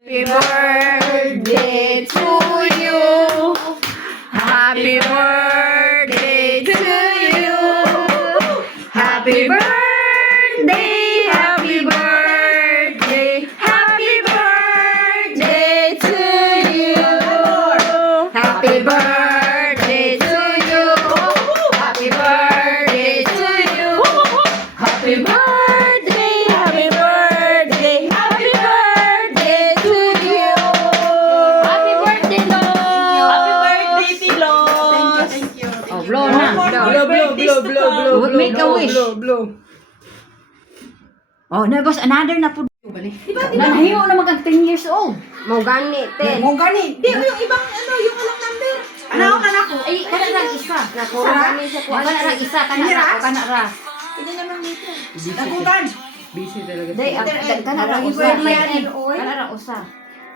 Happy birthday to you. Happy birthday to you. Happy birthday, happy birthday, happy birthday to you. Happy birthday to you. Happy birthday to you. Happy birthday, happy birthday, happy birthday to you. Happy birthday, Lord. Happy birthday, Tilos! Thank you. Oh, blow na. Blow. Make a wish. Oh, na boss, another na po. Nanahiyo na mag 10 years old. Mau gani, te. Mau gani. Di, yung ibang yung walang number. Ano ko? Ay, kana ra isa. Puro gani sa kuan. Kana ra isa, kana ra, o kana ra. Hindi naman dito. Nagutan. Day, kana ra Happy usa. birthday, oy. Kana ra usa.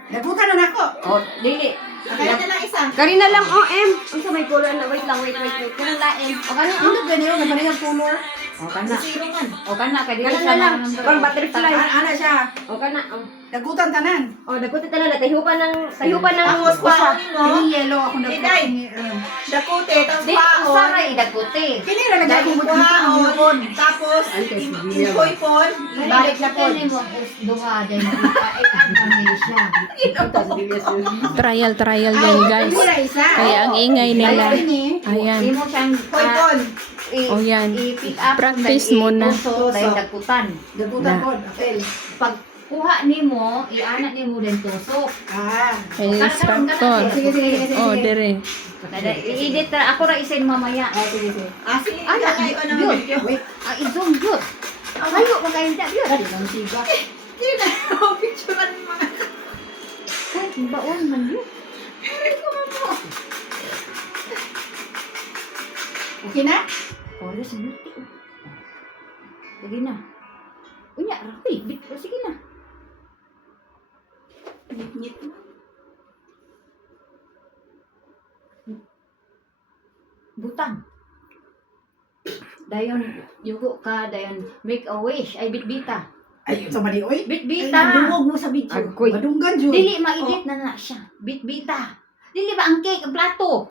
Nagutan na nako. Oh, dili. Kaya na lang isa. Kari na lang OM. Unsa may color na? Wait lang, wait. Kana lain. O kana, Ano gani yung naman yung color? o kana. Zero man. O kana, kay dili Kana siya na lang. number. Pang butterfly. Ana siya. O kana. Nagutan tanan. O daguti talaga tahiupan ng Tapos paon mo. Oh. Ini yellow ako Iday. Dakote, tapos Di, usa paon. ra idaguti. Kini ra lagay mo paon. Tapos impoy-pon. Balik na pon. mo duha day ay ano siya. Trial yan, guys. Kini ra isa. Kaya ang ingay nila. Ini. Ayan. Imo siyang Impoy-pon. O yan. i-pick up Practice dahil muna. ituso dahil dagutan. Dagutan pon. Apel. Pag kuha nimo, ianak nimo din tusok. Ah. Kay instructor. Sige. O, dire. I-edit ra ako ra isin mamaya. Sige. Ah, sige. Ana, Ay, ano yun. naman. Wait. I-zoom yun. Layo magkainda yun. Hindi na. Picturean mo mga. Ay, baon man yun. Okay na? Oras na. Sige na. Unya, rakoy. Sige na. Ngit-ngit mo. Butang. Dayon, yugo ka, dayon, make a wish. Ay, bitbita. Ay, sa mali, oy. Ay, Bitbita. nadungog mo sa video. Agoy. Madunggan, Jun. Dili, ma-edit na siya. Bitbita. Dili ba ang cake, ang plato?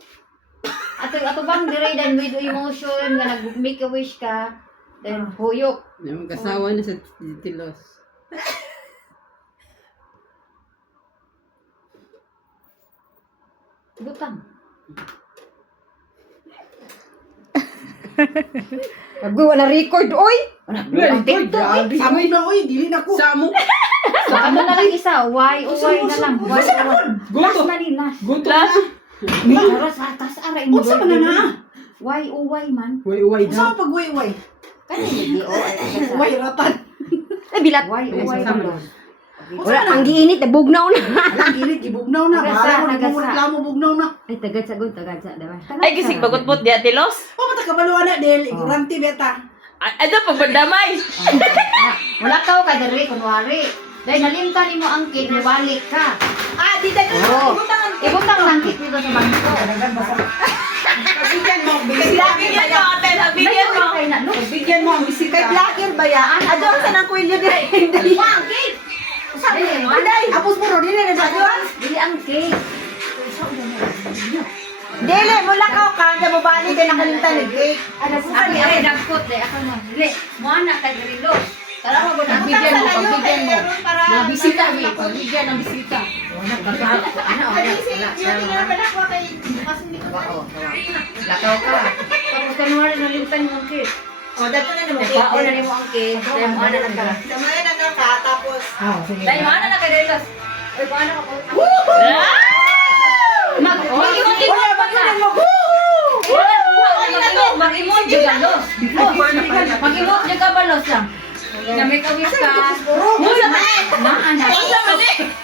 Ato bang dire dan with emotion nga nag-make a wish ka. Then huyok. Yung kasawa na sa Tilos. Butang. Agoy wala record oy. Ang TikTok. Samoy na, oy. Dili na ko. Samo! So, ano na lang isa? Y o Y na lang. Y na lang. Last na rin, last. Guto! Last, tas aray mo. Unsa man na na? Y o Y man. Uy, Unsa ang pag-way-way? Kaya hindi o ay. Way, ratan. Ay bilat. Y o Y Sama. man. Wala ang giinit bugnaw na. Alang gilid, gibugnaw na. Tagasa, Bahala mo, di mo tagasa. reklamo, bugnaw na. Ay tagad sa diba? Ay, kisig bagot-bot di Tilos. O, mata kabaluan na, Del. Igurante, beta. Ano, pagbandamay. Wala ka ka diri kunwari. Dahil nalimtan nimo ang cake, balik ka. Ah, di tayo. Oo. Ibutangan ko. Ibutang lang cake dito sa bangko. Dagdagan basa. Bigyan mo, Bigyan mo, ate. Bigyan mo. Kay na, no? Bigyan mo ang bisita. Kay vlogger ba yan? Ado sa nang kuilyo dire. Ang cake. Sabi mo, Aday, apos mo ron, dili na sa Diyos. dili ang cake. Dili mo lakaw ka na mo bali kay nakalimtan ni cake. Ano po Ako ay dagkot de ako mo. Dili, mo ana kay diri los. Tara mo gud bigyan mo, pagbigyan mo. Para Bisita mi, pagbigyan ng bisita. Ano o Lakaw ka. Tapos kanwari nalimtan mo ang cake. O, dato na naman. Baon na nimo ang cake. Dahil mo ana na ka. Samayan na ka, tapos. Dahil mo ana na kay diri los. Ay, paano ka po? Mag-emoji ka na. Mag-emoji ka los. Mag-emoji ka ba los lang? Na may kawis ka.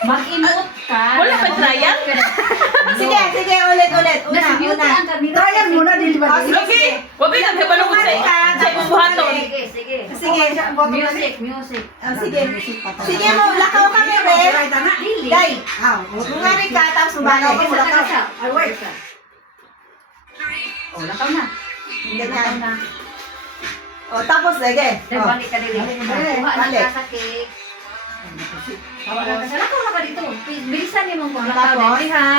Mag-emote ka. Wala pa trial? Sige, ulit. Una. Trial muna, dili ba? Sige. Huwag kayo nagkabalungan sa imong buhaton. Sige. Sige, Music. sige. Sige mo, lakaw kami, Re. Dili. Day. Mungari ka, tapos mabanaw ka, lakaw. Ay, wait. Oh, lakaw na. Lakaw na. O, tapos, sige. Then, balik ka dili. Kuha na Balik. ka sa cake. Tapos, lakaw na ka dito. Bilisan niyo mong paglakaw. Tapos? Dili ha.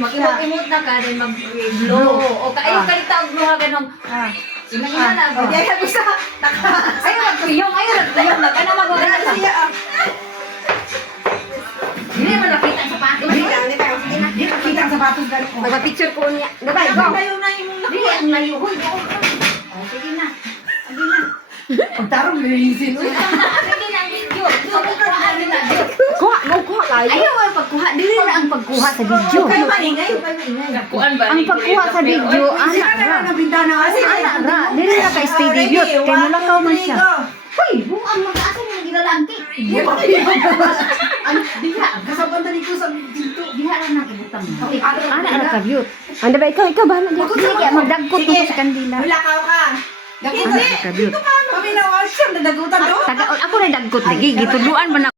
Mag-imot na ka, then mag-blow. O kayo kalita og blow ha ganong. Ina na. O, di ay gusto. Ayaw nagtuyong, Nagka na magwagana sa Siya. Hindi mo nakita sa pato. Di makita ang sapatos gano'n ko. Magpa-picture ko niya. Dabay, go. Layo na yung Hindi, ang layo. Huy, oo. Oh, sige na. Sige na. pagtarong linisin. Sige na ang video. Pagkuhaan na. Kuha, go, kuha kayo. Ayaw ang pagkuha. Dili na ang pagkuha sa video. Kayo maningay. Kuan ba? Ang pagkuha sa video, Sira na lang ang bintana. Ra, dili na kay stay debut. Kay mulakaw man siya. Hoy, buang mag-asa niya gilalangki. Diha, kasabanda nito sa dito. Diha lang nang ibutang. Ana ka beaut. Anda ba, ikaw, bahala dyan. Dili kaya magdagkot mo sa kandila. Mulakaw ka. Hindi. Ana ka beaut. Kami na siya, nadagutan doon. Taga ako na dagkot lagi. Gituluan man